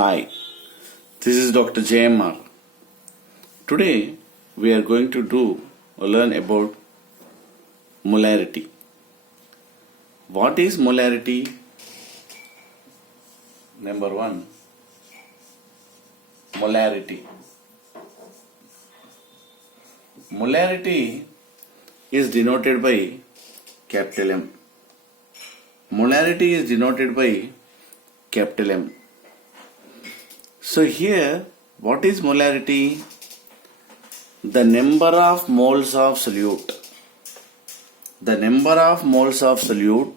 Hi, this is Dr. JMR. Today we are going to learn about molarity. What is molarity? Number one, molarity. Molarity is denoted by capital M. Molarity is denoted by capital M. So here, what is molarity? The number of moles of solute. The number of moles of solute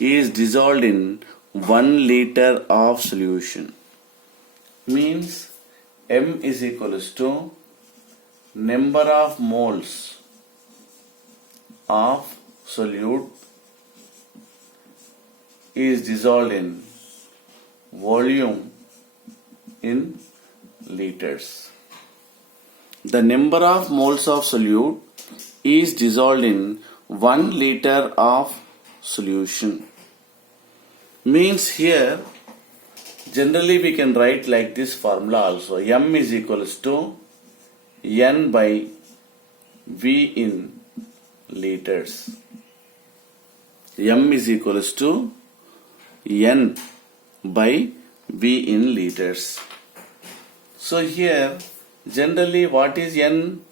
is dissolved in 1 liter of solution. Means M is equals to number of moles of solute is dissolved in volume in liters. The number of moles of solute is dissolved in 1 liter of solution. Means here, generally we can write like this formula also. M is equals to N by V in liters. M is equals to N by V in liters. So here, generally what is N?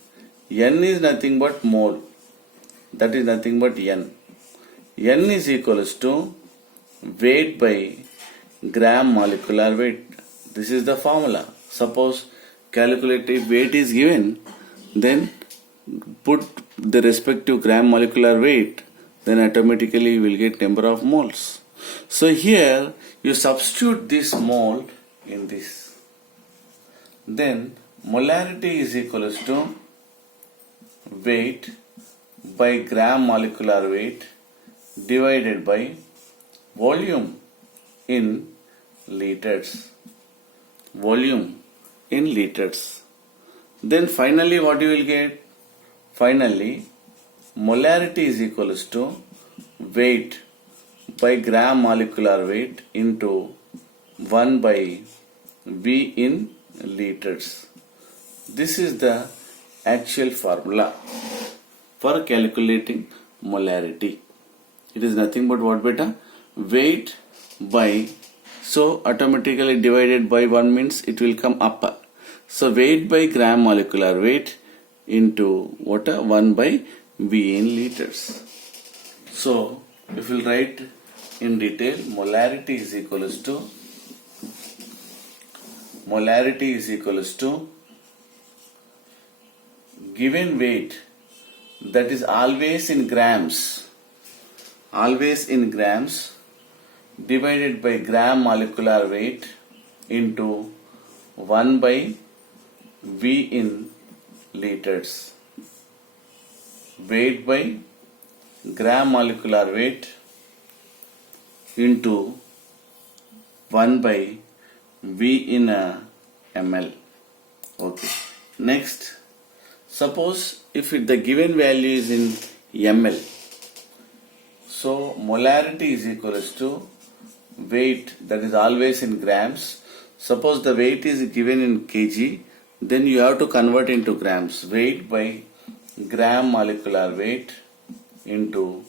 N is nothing but mole. That is nothing but N. N is equals to weight by gram molecular weight. This is the formula. Suppose calculative weight is given, then put the respective gram molecular weight, then automatically you will get number of moles. So here you substitute this mole in this. Then molarity is equals to weight by gram molecular weight divided by volume in liters. Volume in liters. Then finally what you will get? Finally molarity is equals to weight by gram molecular weight into 1 by V in liters. This is the actual formula for calculating molarity. It is nothing but what beta? Weight by, so automatically divided by 1 means it will come upper. So weight by gram molecular weight into what? 1 by V in liters. So if we write in detail, molarity is equals to given weight, that is always in grams, divided by gram molecular weight into 1 by V in liters. Weight by gram molecular weight into 1 by V in ml. Okay. Next, suppose if the given value is in ml, so molarity is equals to weight, that is always in grams. Suppose the weight is given in kg, then you have to convert into grams. Weight by gram molecular weight into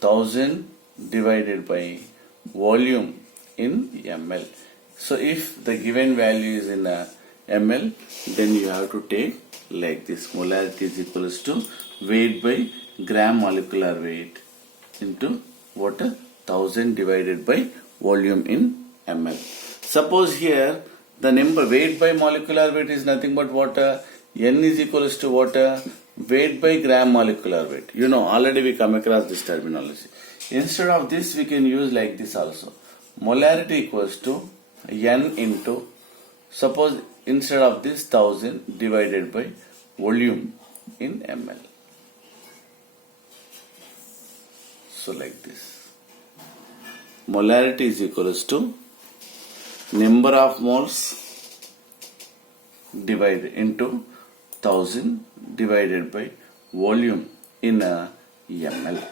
1000 divided by volume in ml. So if the given value is in ml, then you have to take like this. Molarity is equals to weight by gram molecular weight into what? 1000 divided by volume in ml. Suppose here the number weight by molecular weight is nothing but what? N is equals to what? Weight by gram molecular weight. You know, already we come across this terminology. Instead of this, we can use like this also. Molarity equals to N into, suppose instead of this 1000 divided by volume in ml. So like this. Molarity is equals to number of moles divided into 1000 divided by volume in ml.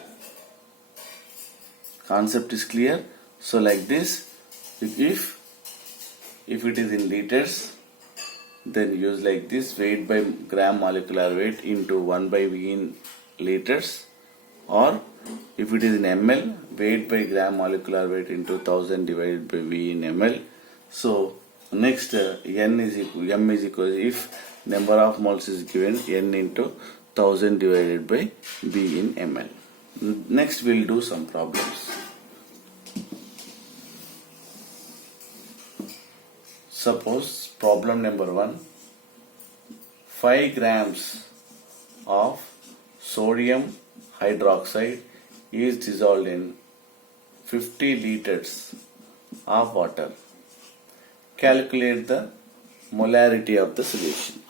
Concept is clear. So like this, if If it is in liters, then use like this: weight by gram molecular weight into 1 by V in liters. Or if it is in ml, weight by gram molecular weight into 1000 divided by V in ml. So next m is equal, if number of moles is given, n into 1000 divided by V in ml. Next we'll do some problems. Suppose problem number 1, 5 grams of sodium hydroxide is dissolved in 50 liters of water. Calculate the molarity of the solution.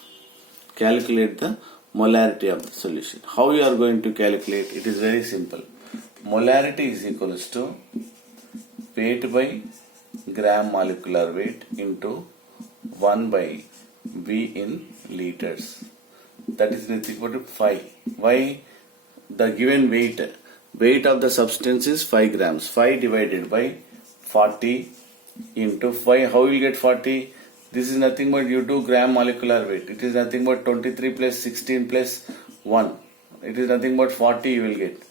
Calculate the molarity of the solution. How you are going to calculate? It is very simple. Molarity is equals to weight by gram molecular weight into 1 by V in liters. That is equal to 5. Why? The given weight of the substance is 5 grams. 5 divided by 40 into 5. How you get 40? This is nothing but you do gram molecular weight. It is nothing but 23 plus 16 plus 1. It is nothing but 40 you will get.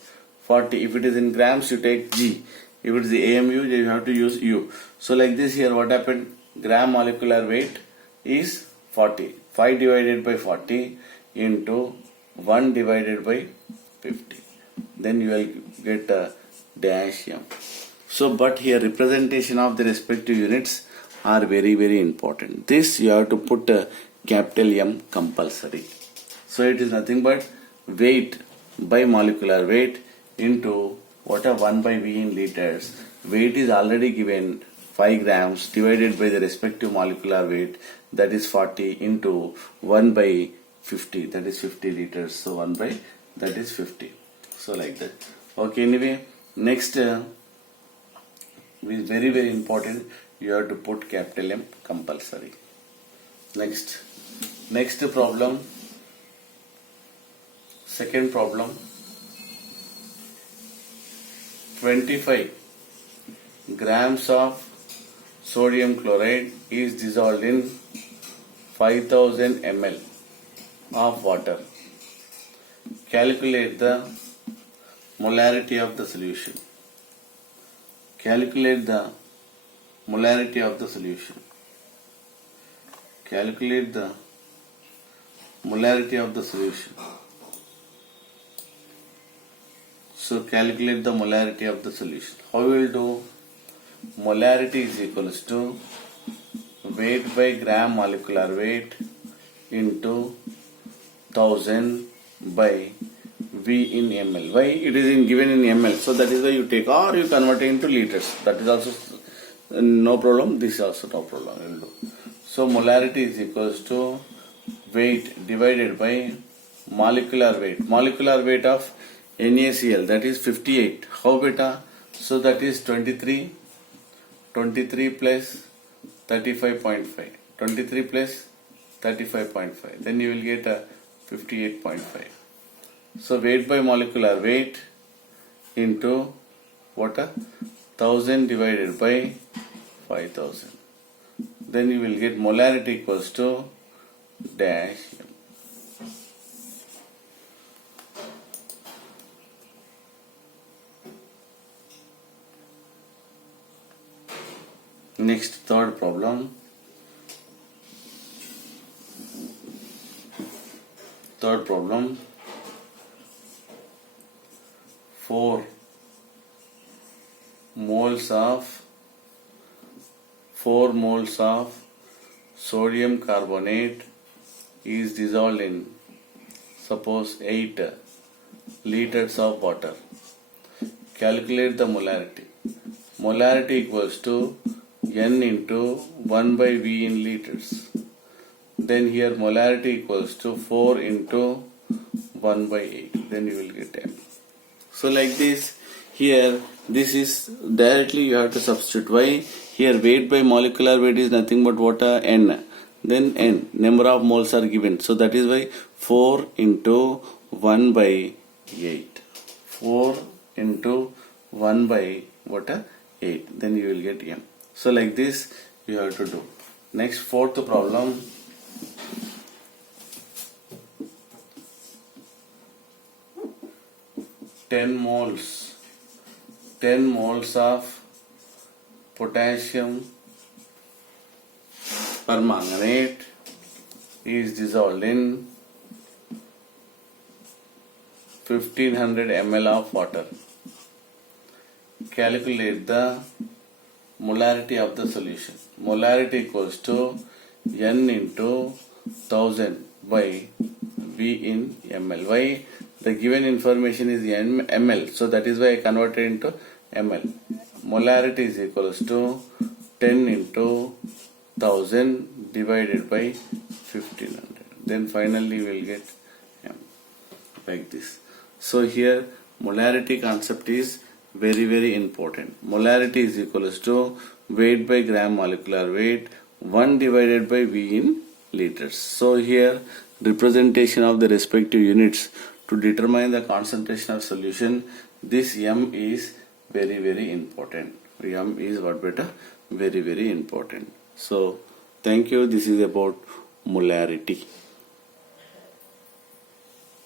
40. If it is in grams, you take G. If it is the AMU, you have to use U. So like this here, what happened? Gram molecular weight is 40. 5 divided by 40 into 1 divided by 50. Then you will get a dash M. So, but here representation of the respective units are very, very important. This you have to put a capital M compulsory. So it is nothing but weight by molecular weight into what are 1 by V in liters. Weight is already given 5 grams divided by the respective molecular weight, that is 40, into 1 by 50, that is 50 liters. So 1 by that is 50. So like that. Okay, anyway, next is very, very important. You have to put capital M compulsory. Next problem. Second problem. 25 grams of sodium chloride is dissolved in 5000 ml of water. Calculate the molarity of the solution. Calculate the molarity of the solution. Calculate the molarity of the solution. So calculate the molarity of the solution. How we will do? Molarity is equals to weight by gram molecular weight into 1000 by V in ml. Why? It is given in ml. So that is why you take, or you convert it into liters. That is also no problem. This is also no problem. You will do. So molarity is equals to weight divided by molecular weight. Molecular weight of NaCl, that is 58. How beta? So that is 23 plus 35.5. 23 plus 35.5. Then you will get a 58.5. So weight by molecular weight into what? 1000 divided by 5000. Then you will get molarity equals to dash M. Next, third problem. Third problem. 4 moles of sodium carbonate is dissolved in, suppose, 8 liters of water. Calculate the molarity. Molarity equals to N into 1 by V in liters. Then here molarity equals to 4 into 1 by 8. Then you will get M. So like this, here this is directly you have to substitute. Why? Here weight by molecular weight is nothing but water N. Then N, number of moles are given. So that is why 4 into 1 by 8. 4 into 1 by water 8. Then you will get M. So like this you have to do. Next, fourth problem. Ten moles of potassium permanganate is dissolved in 1500 ml of water. Calculate the molarity of the solution. Molarity equals to N into 1000 by V in ml. Why? The given information is ml, so that is why I converted into ml. Molarity is equals to 10 into 1000 divided by 1500. Then finally we will get m, like this. So here molarity concept is very important. Molarity is equals to weight by gram molecular weight 1 divided by V in liters. So here representation of the respective units to determine the concentration of solution, this m is very important. M is what beta? Very important. So thank you. This is about molarity.